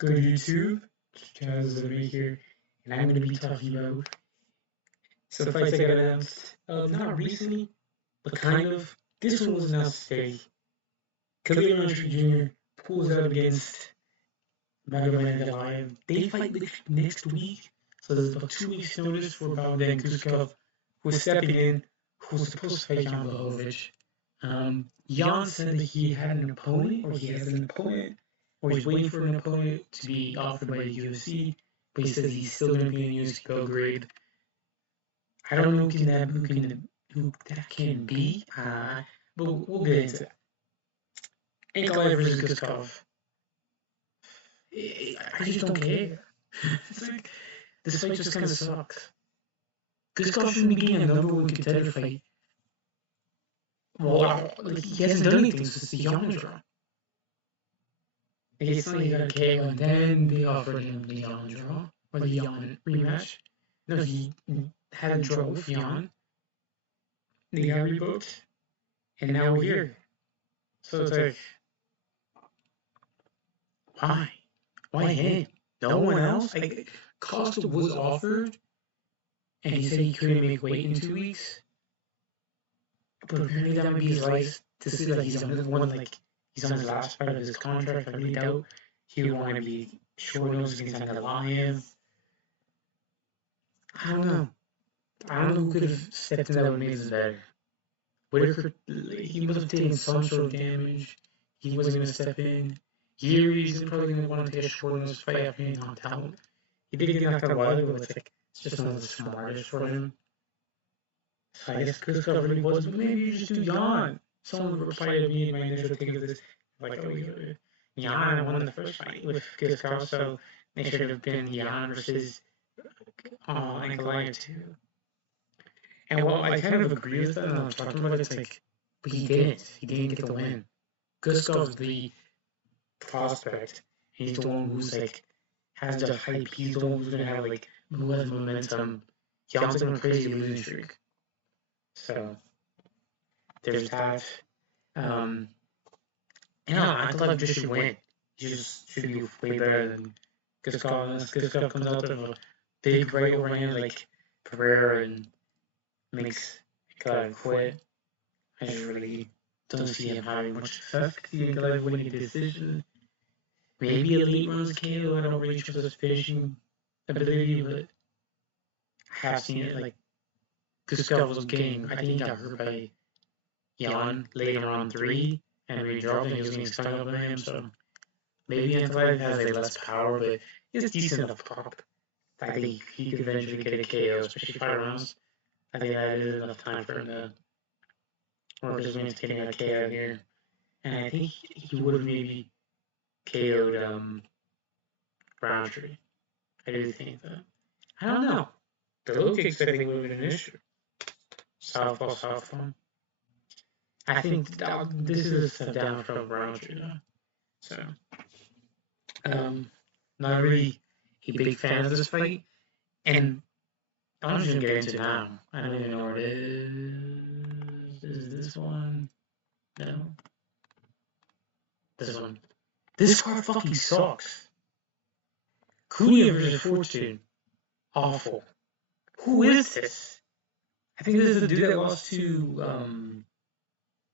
Good YouTube? It's jazzlovesmma here, and I'm going to be talking about some fights that got announced. Not recently, but kind of. This one was announced today. Khalil Jr. pulls out against Abu Dhabi Ankalaev. They fight next week, so there's about 2 weeks' notice for Abu Dhabi and Guskov, who's stepping in, who's supposed to fight Jan Blachowicz. Jan said that he had an opponent, or he has an opponent, or he's waiting for an opponent to be offered by the UFC, but he says he's still going to be in UFC Belgrade. I don't know who that can be, but we'll get into that. Ankalaev versus Guskov. I just don't care. It's like, this fight just kind of sucks. Guskov shouldn't be getting a #1 contender fight. Well, he hasn't done anything since the Jan draw. It's not like he got a KO and then they offered him the Jan draw, or the Jan rematch. No, he had a draw with Jan. They got rebooked, and now we're here. So it's like, why? Why him? No one else? Like, Costa was offered, and he said he couldn't make weight in 2 weeks. But apparently that might be his life. This is like he's on he's on his last part of his contract. I really doubt he would want to be short notice against Ankalaev. I don't know. I don't know who could have stepped in that would have made this better. Whitaker, he must have taken some sort of damage. He wasn't going to step in. Yuri's probably going to want to take a short notice fight after being knocked out. He did get knocked out a while ago, but it's just not the smartest for him. So I guess Guskov really was, but maybe you just do Jan. Someone replied to me in my initial take of this, like, oh, Jan won the first fight with Guskov, so they should have been Jan versus Ankalaev too. And while I kind of agree with that, and I'm talking about it, it's like, but he didn't. He didn't get the win. Guskov's the prospect. He's the one who's has the hype. He's the one who's gonna have who has momentum. Jan's on a crazy losing streak. So there's that. And Ankalaev just should win. He just should be way better than Guskov. Unless Guskov comes out of a big right overhand like Pereira and makes Ankalaev quit. I just really don't see him having much effect. See Ankalaev winning a decision. Maybe a late runs KO. I don't really trust his finishing ability, but I have seen it. Guskov was getting, I think he got hurt by Jan late in round 3 and redropped, and he was getting stuck up by him, so maybe Ankalaev has less power, but he's decent enough pop. I think he could eventually get a KO, especially 5 rounds. I think that is enough time for him to work his way into getting a KO here. And I think he would have maybe KO'd Roundtree. I do think that. I don't know. The low kicks I think would have been an issue. Southpaw. I think this is a step down from Roundtree though. So, not really a big fan of this fight. And I'm just gonna get into it now. I don't even know where it is. Is this one? No. This one. This card fucking sucks. Cunha versus Fortune. Awful. Who is this? I think this is the dude that lost to,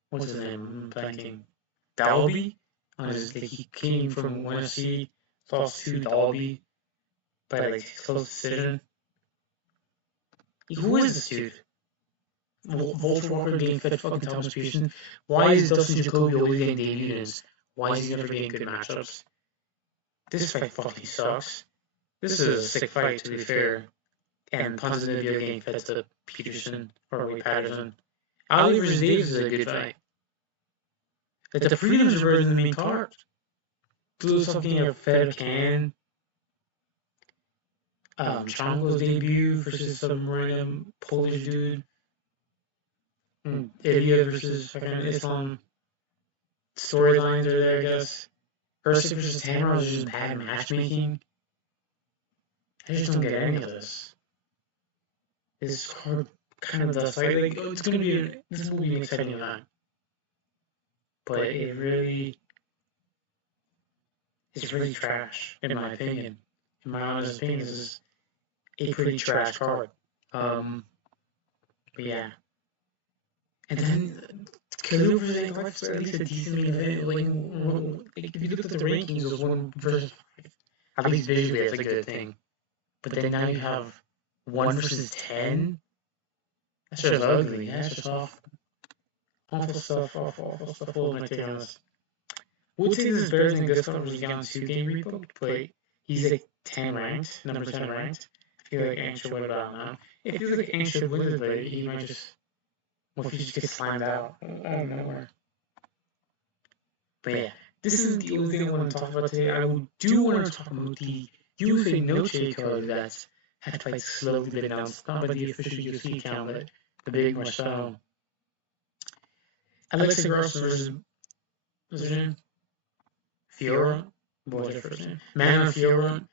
what's his name? I'm blanking. Dalby? He came from UFC, lost to Dalby by close decision. Who is this dude? Walter Walker getting fed fucking Thomas Pearson. Why is Dustin Jacoby always getting debuts? Why is he never getting good matchups? This fight fucking sucks. This is a sick fight, to be fair. And Ponzinibbio getting fed to Peterson, or Patterson. Ali versus Davis is a good fight. The prelims are better than the main card. Bluesov getting a fed can. Chongo's debut versus some random Polish dude. Ilya versus fucking Islam. Storylines are there, I guess. Usyk versus Hammer is just bad matchmaking. I just don't get any of this. This card kind of does it's gonna be this will be an exciting event. But it really is really trash, in my opinion. In my honest opinion, this is a pretty trash card. But yeah. And then Khalil versus Ankalaev was at least a decent main event. Like if you look at the rankings, it was 1 versus 5. At least visually, that's a good thing. But then now you have 1 versus 10. That's just ugly. That's just awful. Awful stuff. All of my take on this. Would say this is better than Guskov versus Jan 2 game repo, but he's like 10 ranked, number 10 ranked. I feel like Ang should win it out now. It feels like Ang should win it, but he might just. What if he just gets slammed out? I don't know. But yeah, this isn't the only thing I want to talk about today. I do want to talk about the UFC Noche card that's had fights slowly been announced, not by the official UFC account, but the big Marcel. Alexa Grosso versus, what's her name? Fiora? What was her first name? Mana Fiora.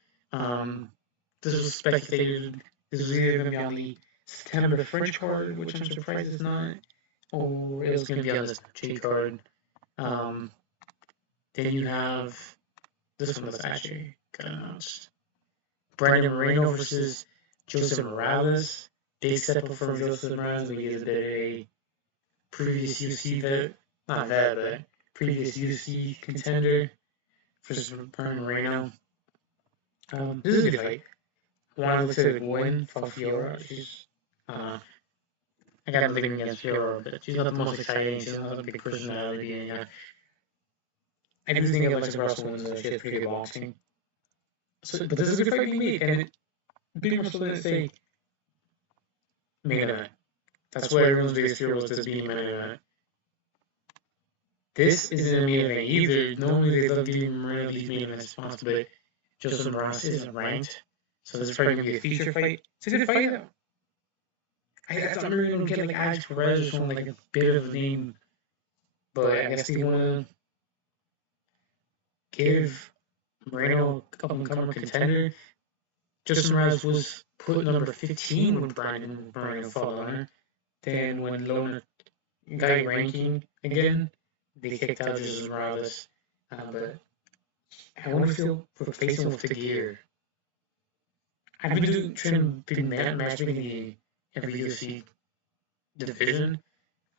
This was speculated. This was either going to be on the September French card, which I'm surprised it's not, or it was going to be on this Noche card. Then you have this one that's actually got announced. Brandon Moreno versus Joseph Morales. Big step up from Joseph Morales, but he is a bit of a previous UFC vet. Not vet, but previous UFC contender versus Brandon Moreno. This is a good fight. One looks like win for Fiora. She's, I got nothing against Fiora, but she's not the most exciting. She's not a big personality. And, I do think Alexa Grosso wins. She has pretty good boxing. So, but this is a good fight to make, and Big Marcel didn't say main event. That's why everyone's biggest fear was this being main event. This isn't a main event either. Normally they love giving Moreno these main event spots, but Joseph Morales isn't ranked, so this is probably gonna be a feature fight. It's a good fight though. I thought maybe we were gonna get like Alex Perez or something, like a bit of a name, but I guess they wanna give Moreno a up-and-comer contender. Joseph Morales was put number 15 when Brandon Moreno fought Lohner. Then when Lohner got ranking again, they kicked out Joseph Morales. But I wonder if they'll replace him with the gear. I've been been matchmaking in every UFC division.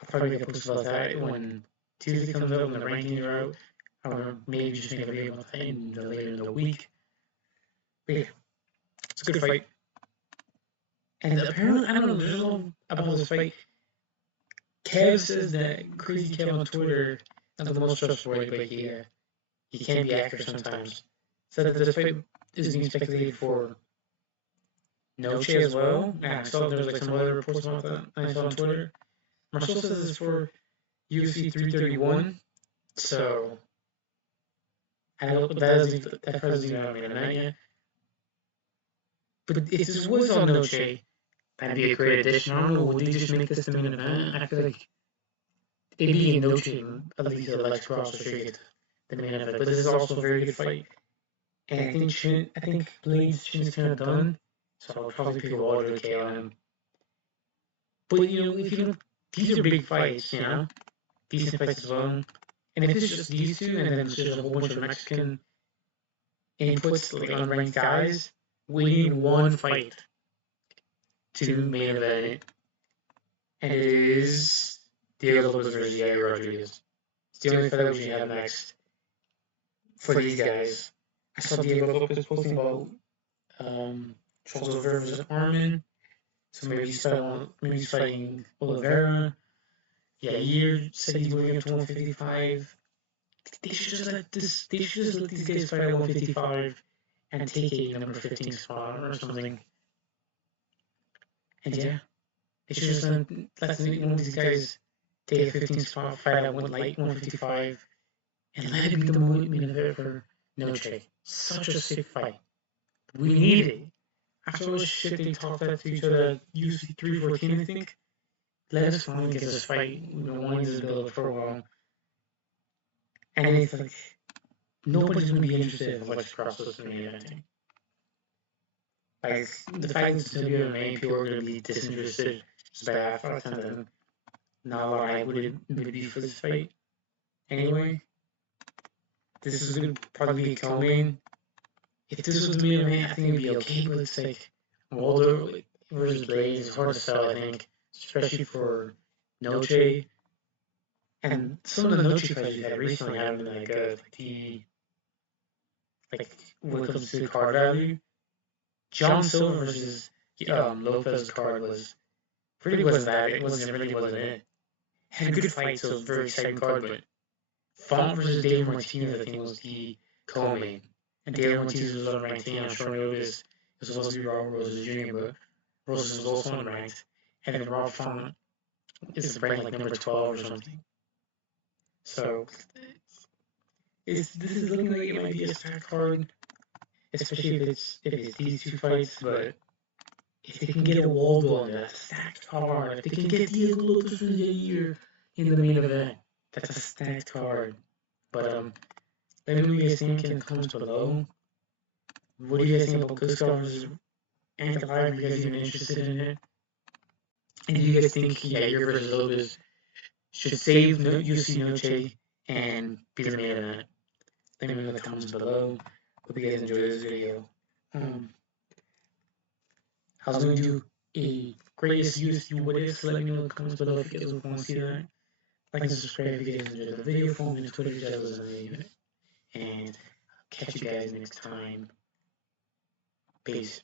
I'll probably make a post about that when Tuesday comes up and the rankings are out. Or maybe just make a video about that later in the week. But yeah, it's a good fight. And apparently, I don't know, there's a lot about this fight. Kev says that Crazy Kev on Twitter, not the most trustworthy, but he can be accurate sometimes. Said that this fight is being speculated for Noche as well. And I saw there's like some other reports about that I saw on Twitter. Marcel says it's for UFC 331. So I don't know that hasn't even out main event yet. But if this was on Noche, that'd be a great addition. I don't know, would they just make this the main event? I feel like it'd be a Noche, at least Alex Cross should get the main event. But this is also a very good fight. And I think Blade's chin's kind of done, so I'll probably pick a Walter to KO him. But if you look, these are big fights, decent fights as well. And if it's just these two, and then it's just a whole bunch of Mexican inputs, like unranked guys, we need one fight to main event it. And it is Diego Lopez versus Yair Rodriguez. It's the only fight that we should have next for these guys. I saw Diego Lopez posting about Charles Oliveira versus Armin. So maybe he's fighting Oliveira. Yair said he's moving up to 155. They should just let these guys fight at 155 and take a number 15 spot or something. And yeah, they should just let one of these guys take a 15 spot, fight at 155, and let it be the main event for Noche. Such a sick fight. We need it. After all the shit they talked to each other at UFC 314, I think, let us finally get this fight. We've been wanting this build for a while. And it's like, nobody's going to be interested in Alex Cross in the eventing. Like, the fact that it's WMA, people are going to be disinterested just by half a time. Not a lot I would be for this fight. Anyway, this is going to probably be a co-main. If this was the main event, I think it'd be okay, but it's like Waldo like, versus Blaze is hard to sell, I think, especially for Noche. And some of the Noche fights we had recently haven't been that good. Like when it comes to card value, John Silver versus Lopez card was really wasn't that. It wasn't it. Had a good fight, so it was a very exciting card. But Font versus David Martinez, I think, was the co-main. And David Martinez was unranked on short notice. It was supposed to be Robert Roses Jr., but Roses was also unranked. And then Rob Font is ranked like number 12 or something. So this is looking like it might be a stacked card, especially if it's these two fights. But if they can get a Waldo on that stacked card, if they can get Diego Lopez and Jair in the main event, that's a stacked card. But let me know what you guys think in the comments below. What do you guys think about Guskov versus Ankalaev? Are you guys even interested in it? And do you guys think Jair versus Lopez should save UFC Noche and be the main event? Let me know in the comments below. Hope you guys enjoyed this video. I was going to do a greatest UFC what ifs. Let me know in the comments below if you guys want to see that. Like and subscribe if you guys enjoyed the video. Follow me on Twitter, jazzlovesmma. And catch you guys next time. Peace.